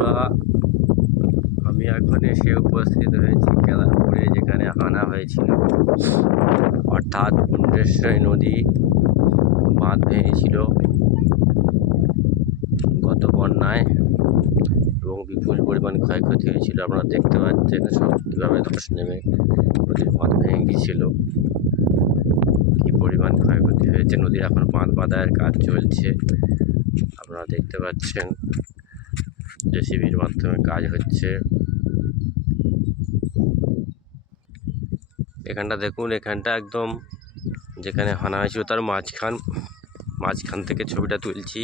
বন্ধুরা, আমি এখন এসে উপস্থিত হয়েছি কেদারপুরে, যেখানে হানা হয়েছিল, অর্থাৎ মুন্ডেশ্বরী নদী বাঁধ ভেঙেছিল গত বন্যায় এবং বিপুল পরিমাণ ক্ষয়ক্ষতি হয়েছিল। আপনারা দেখতে পাচ্ছেন সব কীভাবে ধস নেমে নদীর বাঁধ ভেঙে গিয়েছিল, কী পরিমাণ ক্ষয়ক্ষতি হয়েছে। নদীর এখন বাঁধ বাঁধার কাজ চলছে, আপনারা দেখতে পাচ্ছেন জেসিবির মাধ্যমে কাজ হচ্ছে। এখানটা দেখুন, এখানটা একদম যেখানে হানা হয়েছিল তার মাঝখান থেকে ছবিটা তুলছি।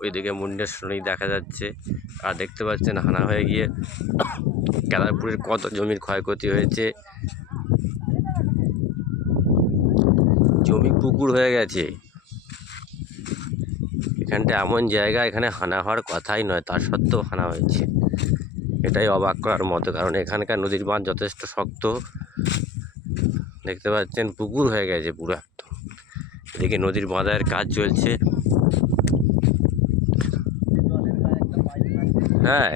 ওইদিকে মুন্ডেশ্বরী দেখা যাচ্ছে, আর দেখতে পাচ্ছেন হানা হয়ে গিয়ে কেদারপুরের কত জমির ক্ষয়ক্ষতি হয়েছে। জমি পুকুর হয়ে গেছে। এখানটা এমন জায়গা, এখানে হানা হওয়ার কথাই নয়, তার সত্ত্বেও হানা হয়েছে। এটাই অবাক করার মতো, কারণ এখানকার নদীর বাঁধ যথেষ্ট শক্ত। দেখতে পাচ্ছেন পুকুর হয়ে গেছে পুরো একদম। এদিকে নদীর বাঁধার কাজ চলছে। হ্যাঁ,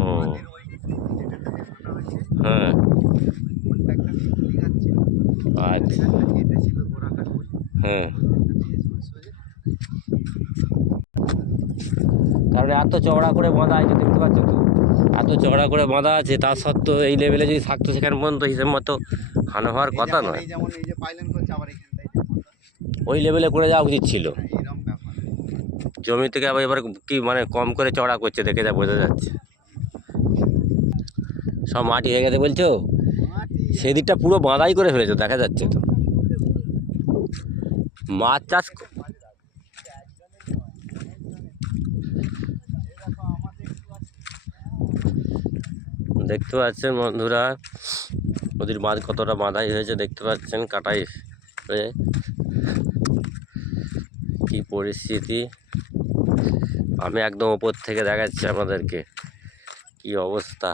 ও হ্যাঁ, আচ্ছা, হ্যাঁ। কারণ এত চওড়া করে বাঁধা আছে, দেখতে পাচ্ছ তো, এত চওড়া করে বাঁধা আছে, তার সত্ত্বেও এই লেভেলে যদি থাকতো সেখানে পর্যন্ত হিসেব মতো হানা হওয়ার কথা নয়। ওই লেভেলে করে যাওয়া উচিত ছিল। জমি থেকে আবার এবার কি মানে কম করে চড়া করছে, দেখে যা বোঝা যাচ্ছে। সব মাটি হয়ে গেছে বলছো, সেদিকটা পুরো বাঁধাই করে ফেলেছো, দেখা যাচ্ছে তো। মাছ চাষ দেখতে পাচ্ছেন বন্ধুরা, নদীর বাঁধ কতটা বাঁধাই হয়েছে দেখতে পাচ্ছেন, কাটাই হয়ে কি পরিস্থিতি। আমি একদম ওপর থেকে দেখাচ্ছি আমাদেরকে কি অবস্থা।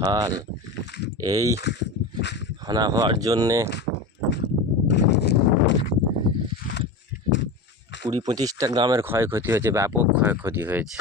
হাল এই হানা হওয়ার জন্যে 20-25টা গ্রামের ক্ষয়ক্ষতি হয়েছে, ব্যাপক ক্ষয়ক্ষতি হয়েছে।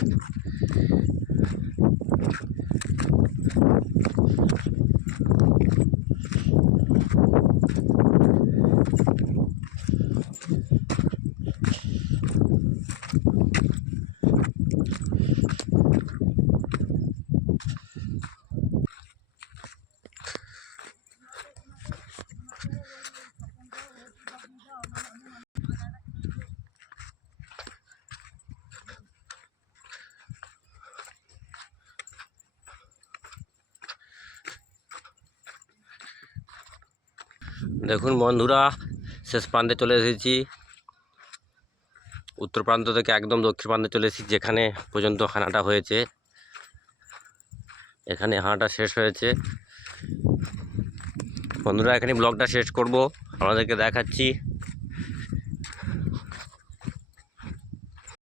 দেখুন বন্ধুরা, শেষ প্রান্তে চলে এসেছি। উত্তর প্রান্ত থেকে একদম দক্ষিণ প্রান্তে চলে এসেছি, যেখানে পর্যন্ত হানাটা হয়েছে। এখানে হানাটা শেষ হয়েছে বন্ধুরা। এখানে ব্লগটা শেষ করব, আমাদেরকে দেখাচ্ছি